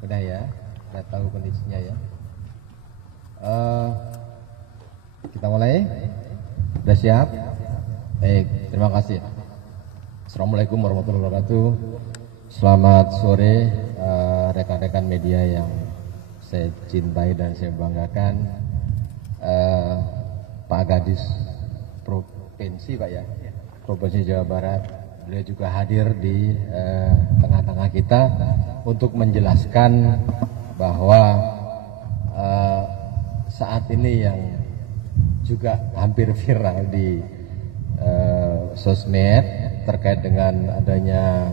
Udah ya, udah tahu kondisinya ya. Kita mulai. Udah siap? Baik, terima kasih. Assalamualaikum warahmatullahi wabarakatuh. Selamat sore rekan-rekan media yang saya cintai dan saya banggakan. Pak Kadis Provinsi Pak ya, Provinsi Jawa Barat, beliau juga hadir di tengah-tengah kita untuk menjelaskan bahwa saat ini yang juga hampir viral di sosmed terkait dengan adanya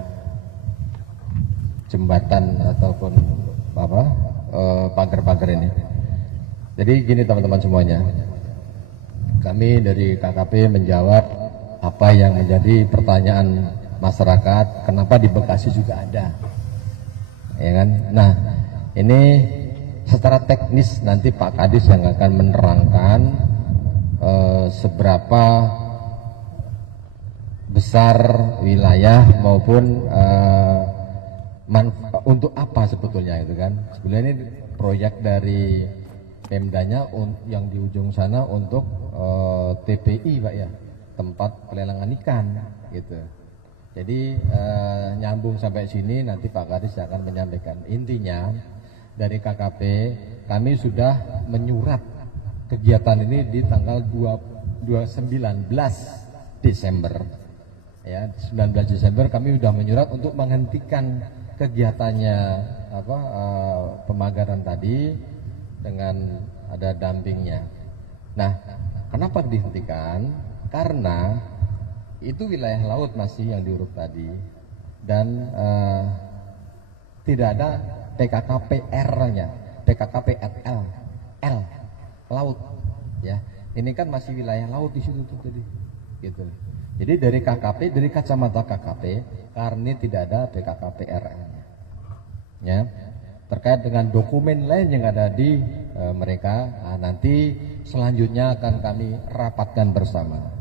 jembatan ataupun pagar-pagar ini. Jadi gini teman-teman semuanya, kami dari KKP menjawab apa yang menjadi pertanyaan masyarakat, kenapa di Bekasi juga ada, ya kan? Nah, ini secara teknis nanti Pak Kadis yang akan menerangkan seberapa besar wilayah maupun untuk apa sebetulnya itu kan. Sebenarnya ini proyek dari Pemdanya yang di ujung sana untuk TPI Pak ya, tempat pelelangan ikan gitu. Jadi nyambung sampai sini nanti Pak Kadis akan menyampaikan. Intinya dari KKP kami sudah menyurat kegiatan ini di tanggal 19 Desember ya, 19 Desember kami sudah menyurat untuk menghentikan kegiatannya pemagaran tadi dengan ada dampingnya. Nah, kenapa dihentikan? Karena itu wilayah laut masih yang diuruk tadi dan tidak ada PKKPR-nya, PKKPRL, L laut ya. Ini kan masih wilayah laut di situ tuh tadi gitu. Jadi dari KKP, dari kacamata KKP karena tidak ada PKKPRL-nya ya. Terkait dengan dokumen lain yang ada di mereka, nanti selanjutnya akan kami rapatkan bersama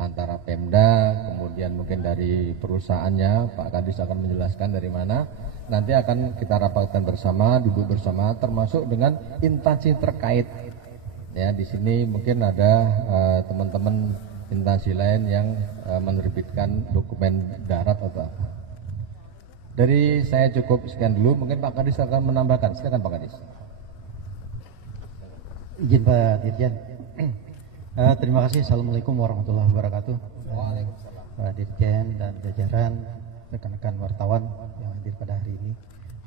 antara Pemda, kemudian mungkin dari perusahaannya Pak Kadis akan menjelaskan dari mana. Nanti akan kita rapatkan bersama, duduk bersama, termasuk dengan instansi terkait. Ya, di sini mungkin ada teman-teman instansi lain yang menerbitkan dokumen darat atau apa. Dari saya cukup sekian dulu, mungkin Pak Kadis akan menambahkan. Silakan Pak Kadis. Izin Pak Dirjen. Terima kasih. Assalamualaikum warahmatullahi wabarakatuh. Waalaikumsalam. Pak Dirjen dan jajaran, rekan-rekan wartawan yang hadir pada hari ini.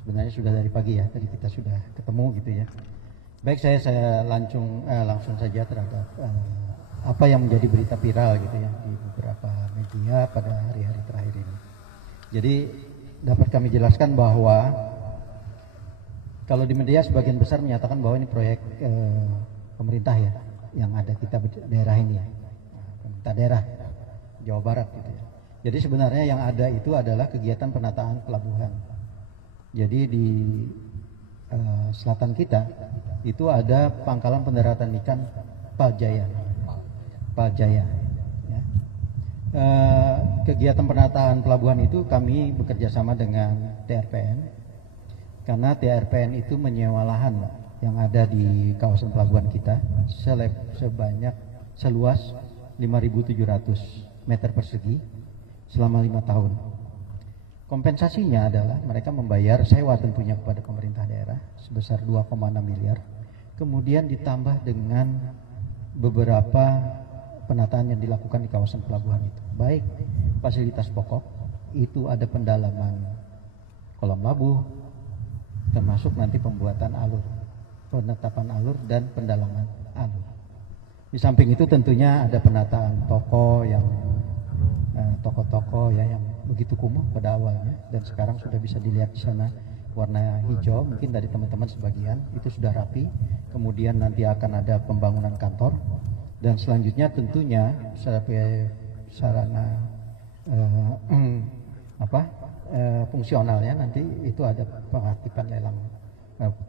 Sebenarnya sudah dari pagi ya, tadi kita sudah ketemu gitu ya. Baik, saya langsung saja terhadap apa yang menjadi berita viral gitu ya di beberapa media pada hari-hari terakhir ini. Jadi dapat kami jelaskan bahwa kalau di media sebagian besar menyatakan bahwa ini proyek pemerintah ya yang ada kita daerah ini ya, pemerintah daerah Jawa Barat gitu ya. Jadi sebenarnya yang ada itu adalah kegiatan penataan pelabuhan. Jadi di selatan kita itu ada pangkalan pendaratan ikan Paljaya. Ya. Kegiatan penataan pelabuhan itu kami bekerja sama dengan TRPN karena TRPN itu menyewa lahan yang ada di kawasan pelabuhan kita seluas 5.700 meter persegi selama 5 tahun. Kompensasinya adalah mereka membayar sewa tentunya kepada pemerintah daerah sebesar 2,6 miliar, kemudian ditambah dengan beberapa penataan yang dilakukan di kawasan pelabuhan itu. Baik fasilitas pokok, itu ada pendalaman kolam labuh, termasuk nanti pembuatan alur, penetapan alur dan pendalaman alur. Di samping itu tentunya ada penataan toko yang toko-toko ya yang begitu kumuh pada awalnya dan sekarang sudah bisa dilihat di sana warna hijau, mungkin dari teman-teman sebagian itu sudah rapi. Kemudian nanti akan ada pembangunan kantor dan selanjutnya tentunya sebagai sarana fungsional ya, nanti itu ada pengaktifan lelang,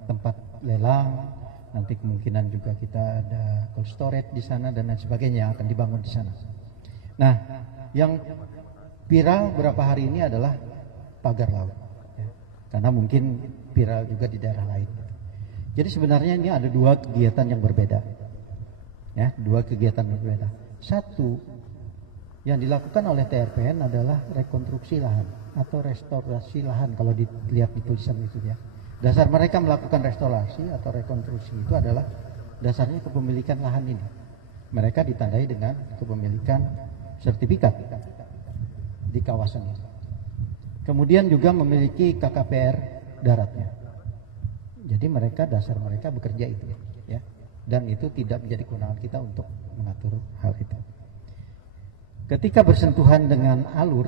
tempat lelang, nanti kemungkinan juga kita ada cold storage di sana dan lain sebagainya akan dibangun di sana. Nah, yang viral beberapa hari ini adalah pagar laut. Ya. karena mungkin viral juga di daerah lain. Jadi sebenarnya ini ada dua kegiatan yang berbeda, ya, dua kegiatan berbeda. Satu yang dilakukan oleh TRPN adalah rekonstruksi lahan atau restorasi lahan kalau dilihat di tulisan itu ya. Dasar mereka melakukan restorasi atau rekonstruksi itu adalah dasarnya kepemilikan lahan ini. Mereka ditandai dengan kepemilikan sertifikat di kawasan ini. Kemudian juga memiliki KKPR daratnya. Jadi dasar mereka bekerja itu ya. Dan itu tidak menjadi kewenangan kita untuk mengatur hal itu. Ketika bersentuhan dengan alur,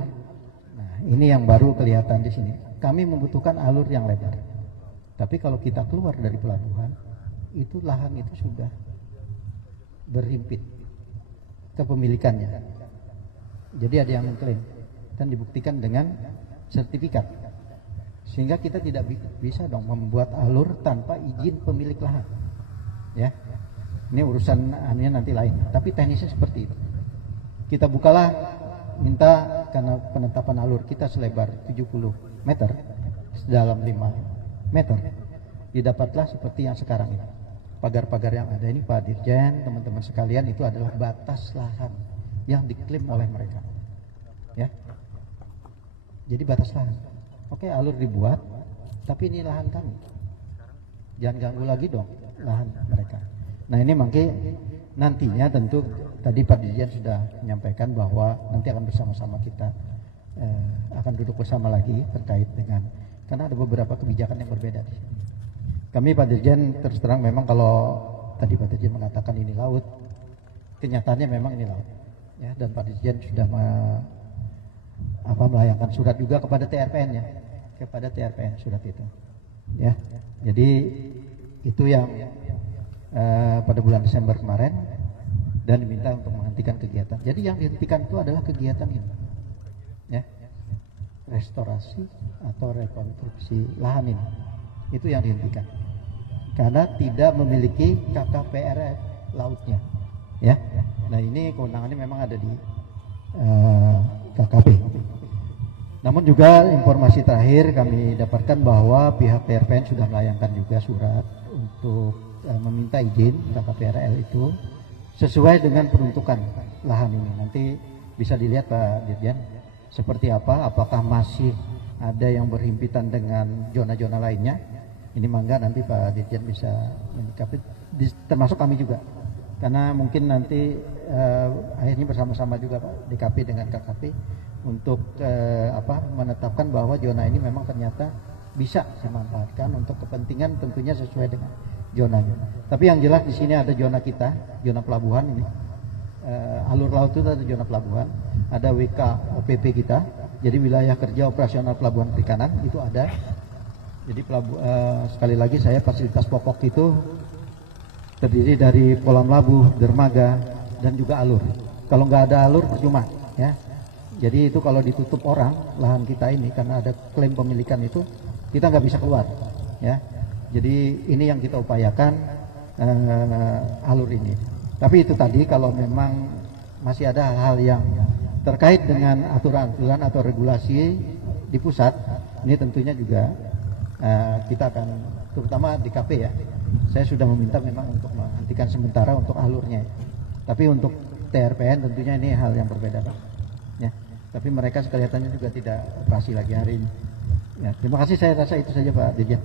nah ini yang baru kelihatan di sini. Kami membutuhkan alur yang lebar. Tapi kalau kita keluar dari pelabuhan, itu lahan itu sudah berhimpit kepemilikannya. Jadi ada yang mengklaim dan dibuktikan dengan sertifikat. Sehingga kita tidak bisa dong membuat alur tanpa izin pemilik lahan. Ya. Ini urusan nanti lain. Tapi teknisnya seperti itu. Kita bukalah, minta karena penetapan alur kita selebar 70 meter, sedalam 5 meter, didapatlah seperti yang sekarang ini. Pagar-pagar yang ada ini Pak Dirjen, teman-teman sekalian, itu adalah batas lahan yang diklaim oleh mereka. Ya. Jadi batas lahan. Oke, alur dibuat, tapi ini lahan kami. Jangan ganggu lagi dong lahan mereka. Nah ini makanya nantinya tentu tadi Pak Dirjen sudah menyampaikan bahwa nanti akan bersama-sama kita akan duduk bersama lagi terkait dengan, karena ada beberapa kebijakan yang berbeda di sini. Kami Pak Dirjen terus terang memang kalau tadi Pak Dirjen mengatakan ini laut, kenyataannya memang ini laut. Ya, dan Pak Dirjen sudah melayangkan surat juga kepada TRPN ya, kepada TRPN surat itu. Ya, jadi itu yang pada bulan Desember kemarin dan diminta untuk menghentikan kegiatan. Jadi yang dihentikan itu adalah kegiatan ini, ya, restorasi atau rekonstruksi lahan ini, itu yang dihentikan karena tidak memiliki KKPR lautnya, ya. Nah ini kewenangannya memang ada di KKP. Namun juga informasi terakhir kami dapatkan bahwa pihak TRPN sudah melayangkan juga surat untuk meminta izin KKPRL itu sesuai dengan peruntukan lahan ini. Nanti bisa dilihat Pak Dirjen seperti apa, apakah masih ada yang berhimpitan dengan zona-zona lainnya. Ini mangga nanti Pak Dirjen bisa menyikapi, termasuk kami juga. Karena mungkin nanti akhirnya bersama-sama juga Pak DKP dengan KKP untuk menetapkan bahwa zona ini memang ternyata bisa dimanfaatkan untuk kepentingan tentunya sesuai dengan zonanya. Tapi yang jelas di sini ada zona kita, zona pelabuhan ini. Alur laut itu ada zona pelabuhan, ada WKOPP kita. Jadi wilayah kerja operasional pelabuhan perikanan itu ada. Jadi sekali lagi saya fasilitas pokok itu terdiri dari kolam labuh, dermaga, dan juga alur. Kalau nggak ada alur percuma, ya. Jadi itu kalau ditutup orang lahan kita ini karena ada klaim pemilikan itu, kita nggak bisa keluar, ya. Jadi ini yang kita upayakan alur ini. Tapi itu tadi kalau memang masih ada hal-hal yang terkait dengan aturan-aturan atau regulasi di pusat, ini tentunya juga kita akan, terutama di KP ya, saya sudah meminta memang untuk menghentikan sementara untuk alurnya. Tapi untuk TRPN tentunya ini hal yang berbeda Pak. Ya. Tapi mereka kelihatannya juga tidak operasi lagi hari ini. Ya, terima kasih, saya rasa itu saja Pak Dirjen.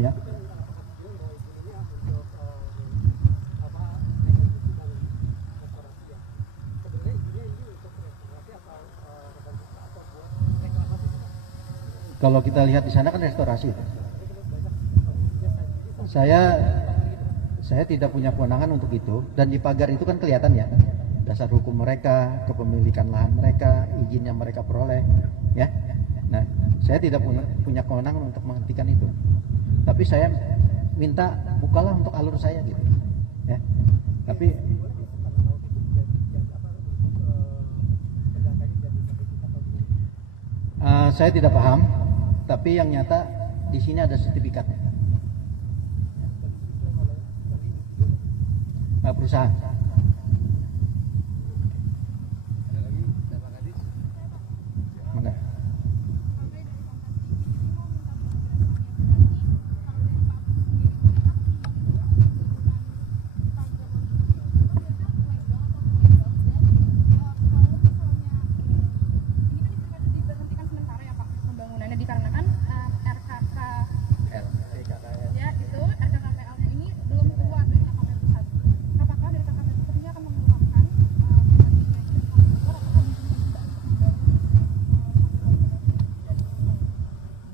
Ya. Kalau kita lihat di sana kan restorasi. Saya tidak punya kewenangan untuk itu, dan di pagar itu kan kelihatan ya dasar hukum mereka, kepemilikan lahan mereka, izin yang mereka peroleh, ya. Nah, saya tidak punya kewenangan untuk menghentikan itu. Tapi saya minta bukalah untuk alur saya gitu, ya. Tapi saya tidak paham. Tapi yang nyata di sini ada sertifikatnya. Perusahaan.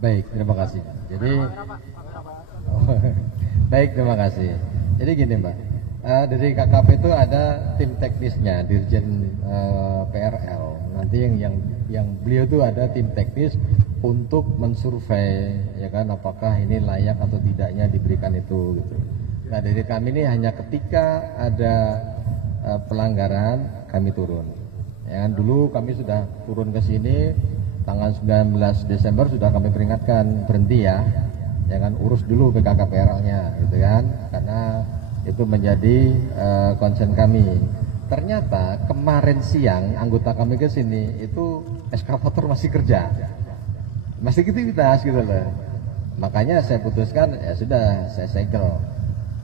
Baik, terima kasih. Jadi, baik, terima kasih. Jadi gini Mbak, dari KKP itu ada tim teknisnya, Dirjen PRL. Nanti yang beliau itu ada tim teknis untuk mensurvei, ya kan, apakah ini layak atau tidaknya diberikan itu. Gitu. Nah dari kami ini hanya ketika ada pelanggaran kami turun. Ya kan, dulu kami sudah turun ke sini tanggal 19 Desember sudah kami peringatkan berhenti ya kan urus dulu PKKPRL-nya gitu kan, karena itu menjadi concern kami. Ternyata kemarin siang anggota kami ke sini itu eskavator masih kerja, masih aktivitas gitu loh. Makanya saya putuskan ya sudah saya segel.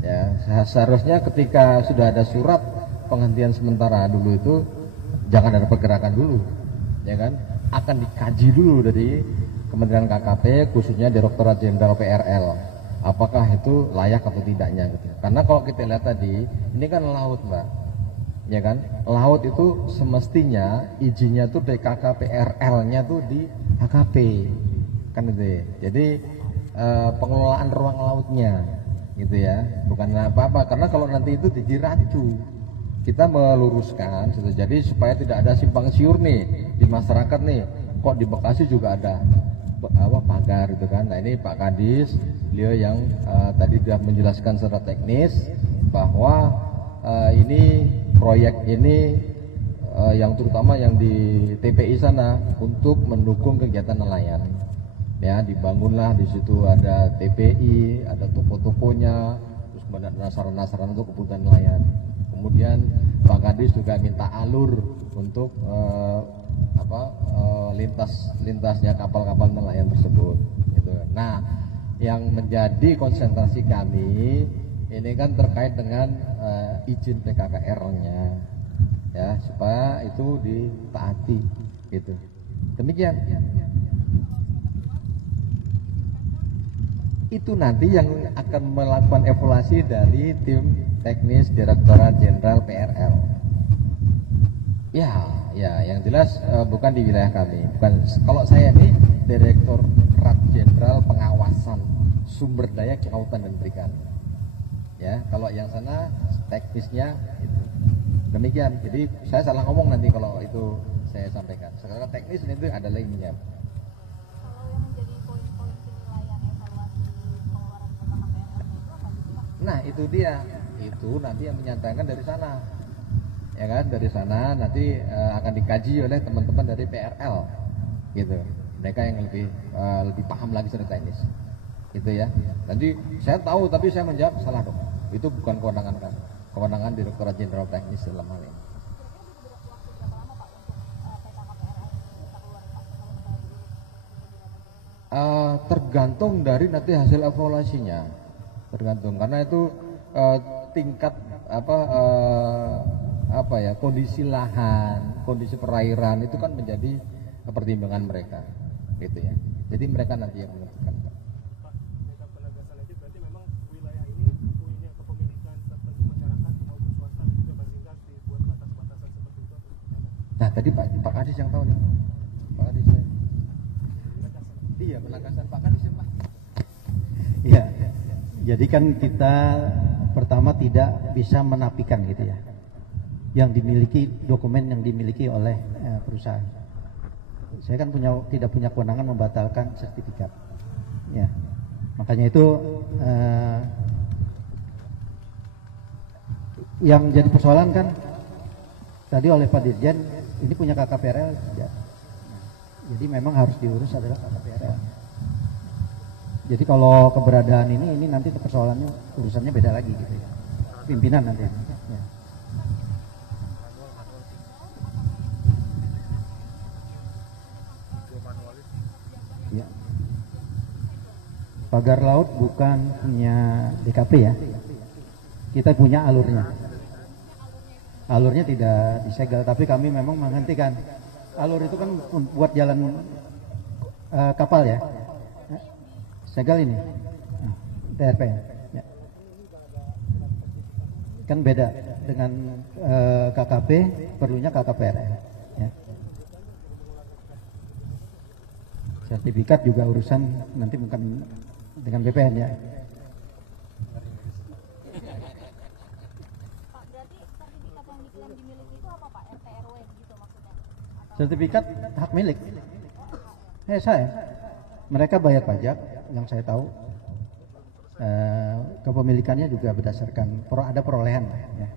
Ya seharusnya ketika sudah ada surat penghentian sementara dulu itu jangan ada pergerakan dulu, ya kan? Akan dikaji dulu dari Kementerian KKP khususnya Direktorat Jenderal PRL apakah itu layak atau tidaknya gitu. Karena kalau kita lihat tadi ini kan laut Mbak, ya kan, laut itu semestinya izinnya tuh dari KKPRL-nya tuh di KKP kan gitu ya. Jadi pengelolaan ruang lautnya gitu ya, bukan apa-apa. Karena kalau nanti itu jadi rancu, kita meluruskan jadi supaya tidak ada simpang siur nih di masyarakat nih, kok di Bekasi juga ada pagar gitu kan. Nah ini Pak Kadis beliau yang tadi sudah menjelaskan secara teknis bahwa ini proyek ini yang terutama yang di TPI sana untuk mendukung kegiatan nelayan. Ya dibangunlah di situ ada TPI, ada toko-tokonya, terus ada sarana-sarana untuk kebutuhan nelayan. Kemudian Pak Kadis juga minta alur untuk lintasnya kapal-kapal nelayan tersebut. Gitu. Nah, yang menjadi konsentrasi kami ini kan terkait dengan izin PKKR-nya, ya supaya itu ditaati, gitu. Demikian. Itu nanti yang akan melakukan evaluasi dari tim teknis Direktorat Jenderal PRL. Ya, yang jelas bukan di wilayah kami. Bukan. Kalau saya ini Direktorat Jenderal Pengawasan Sumber Daya Kelautan dan Perikanan. Ya, kalau yang sana teknisnya itu. Demikian. Jadi saya salah ngomong nanti kalau itu saya sampaikan. Sekarang teknis itu ada lainnya. Nah itu dia, itu nanti yang menyatakan dari sana, ya kan, dari sana nanti akan dikaji oleh teman-teman dari PRL, gitu. Mereka yang lebih paham lagi secara teknis, gitu ya. Nanti saya tahu tapi saya menjawab salah dong. Itu bukan kewenangan kami, kewenangan Direktorat Jenderal Teknis dalam hal ini. Tergantung dari nanti hasil evaluasinya. Tergantung karena itu tingkat kondisi lahan, kondisi perairan itu kan menjadi pertimbangan mereka, gitu ya. Jadi mereka nanti yang menentukan. Pak, dengan penegasan itu berarti memang wilayah ini punya kepemilikan tertentu masyarakat maupun swasta juga sehingga dibuat batas-batasan seperti itu. Nah tadi Pak Kadis yang tahu nih, Pak Kadis. Iya penegasan Pak Kadis ya Pak. Iya. Jadi kan kita pertama tidak bisa menafikan gitu ya, yang dimiliki dokumen yang dimiliki oleh perusahaan. Saya kan tidak punya kewenangan membatalkan sertifikat. Ya, makanya itu yang jadi persoalan kan tadi oleh Pak Dirjen, ini punya KKPRL tidak. Jadi memang harus diurus adalah KKPRL. Jadi kalau keberadaan ini nanti persoalannya urusannya beda lagi gitu ya. Pimpinan nanti. Ya. Ya. Pagar laut bukan punya DKP ya. Kita punya alurnya. Alurnya tidak disegel, tapi kami memang menghentikan. Alur itu kan buat jalan kapal ya. Segel ini, TRP, ya. Kan beda dengan KKP, perlunya KKPRL. Ya. Sertifikat juga urusan nanti bukan dengan BPN ya. Pak, berarti sertifikat yang diklaim dimiliki itu apa Pak? RT RW gitu maksudnya? Sertifikat hak milik. Saya. Mereka bayar pajak yang saya tahu. Kepemilikannya juga berdasarkan ada perolehan ya.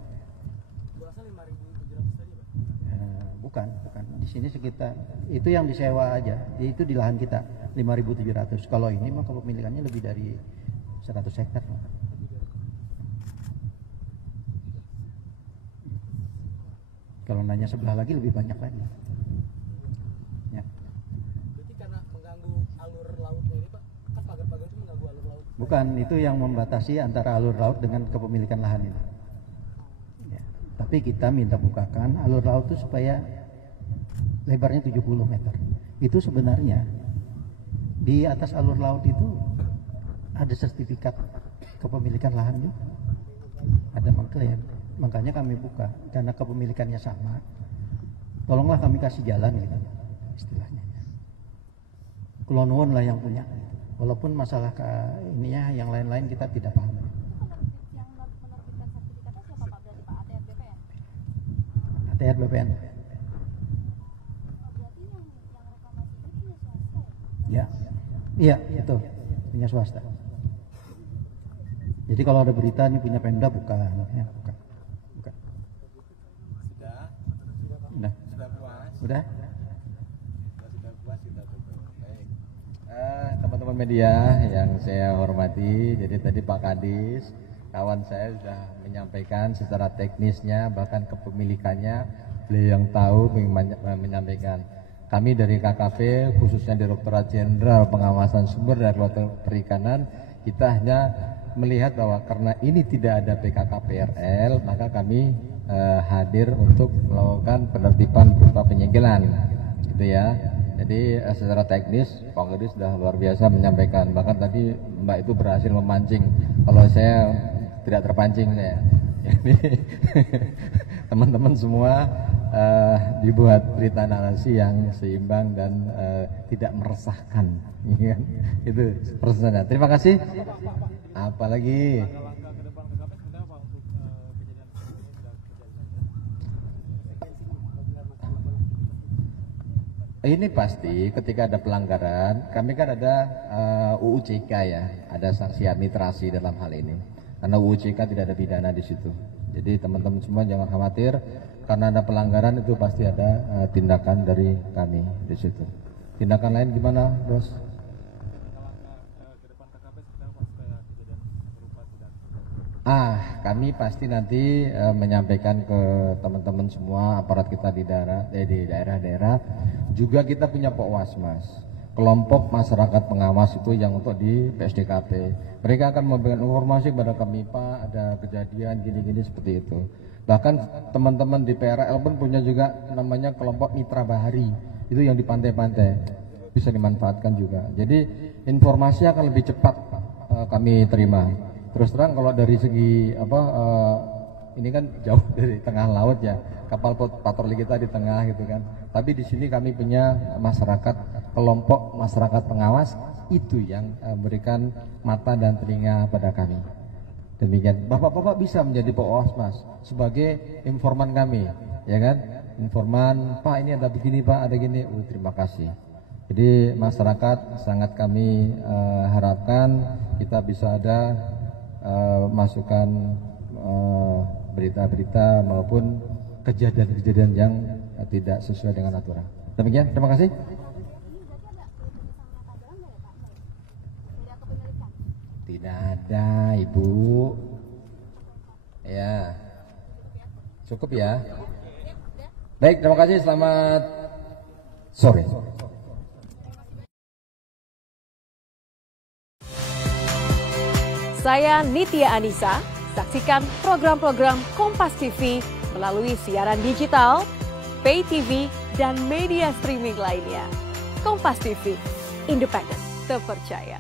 Bukan. Di sini sekitar itu yang disewa aja. Itu di lahan kita 5.700. Kalau ini mah kepemilikannya lebih dari 100 hektar. Kalau nanya sebelah lagi lebih banyak lagi. Ya. Berarti karena mengganggu alur lautnya ini Pak, kan pagar-pagar itu mengganggu alur laut. Bukan, itu yang membatasi antara alur laut dengan kepemilikan lahan ini. Ya. Tapi kita minta bukakan alur laut itu supaya lebarnya 70 meter. Itu sebenarnya di atas alur laut itu ada sertifikat kepemilikan lahan juga. Ada mengklaim. Makanya kami buka karena kepemilikannya sama. Tolonglah kami kasih jalan gitu istilahnya. Kulon Nuwun lah yang punya. Walaupun masalah ininya yang lain-lain kita tidak paham. Yang menerbitkan sertifikatnya siapa Pak? Berarti Pak ATR BPN? ATR BPN. Berarti yang reklamasi itu punya swasta Ya. ya? Iya, itu punya swasta. Jadi kalau ada berita ini punya Pemda bukan, ya, bukan. Udah. Udah. Teman-teman media yang saya hormati, jadi tadi Pak Kadis, kawan saya sudah menyampaikan secara teknisnya, bahkan kepemilikannya, beliau yang tahu menyampaikan. Kami dari KKP, khususnya Direktorat Jenderal Pengawasan Sumber Daya Kelautan Perikanan, kita hanya melihat bahwa karena ini tidak ada PKKPRL, maka kami hadir untuk melakukan penertiban berupa penyegelan, gitu ya. Jadi secara teknis Pak Kadis sudah luar biasa menyampaikan, bahkan tadi Mbak itu berhasil memancing, kalau saya tidak terpancing saya. Jadi teman-teman semua dibuat berita narasi yang seimbang dan tidak meresahkan, ya. Itu persennya. Terima kasih. Apalagi ini pasti ketika ada pelanggaran, kami kan ada UU CK ya, ada sanksi administrasi dalam hal ini. Karena UU CK tidak ada pidana di situ. Jadi teman-teman semua jangan khawatir, karena ada pelanggaran itu pasti ada tindakan dari kami di situ. Tindakan lain gimana, Bos? Kami pasti nanti menyampaikan ke teman-teman semua aparat kita di daerah-daerah. Juga kita punya Pokwas-Mas, kelompok masyarakat pengawas itu yang untuk di PSDKP. Mereka akan memberikan informasi kepada kami, Pak, ada kejadian gini-gini seperti itu. Bahkan teman-teman di PRL pun punya juga namanya kelompok Mitra Bahari, itu yang di pantai-pantai, bisa dimanfaatkan juga. Jadi informasi akan lebih cepat kami terima. Terus terang kalau dari segi ini kan jauh dari tengah laut ya, kapal patroli kita di tengah gitu kan. Tapi di sini kami punya masyarakat, kelompok masyarakat pengawas itu yang berikan mata dan telinga pada kami. Demikian, bapak-bapak bisa menjadi Pokwas Mas sebagai informan kami, ya kan? Informan, Pak ini ada begini Pak, ada gini. Terima kasih. Jadi masyarakat sangat kami harapkan kita bisa ada masukan berita-berita maupun kejadian-kejadian yang tidak sesuai dengan aturan. Demikian, terima kasih. Tidak ada, Ibu. Ya, cukup ya. Baik, terima kasih. Selamat sore. Saya Nitya Anissa. Saksikan program-program Kompas TV melalui siaran digital, pay TV, dan media streaming lainnya. Kompas TV, independen, terpercaya.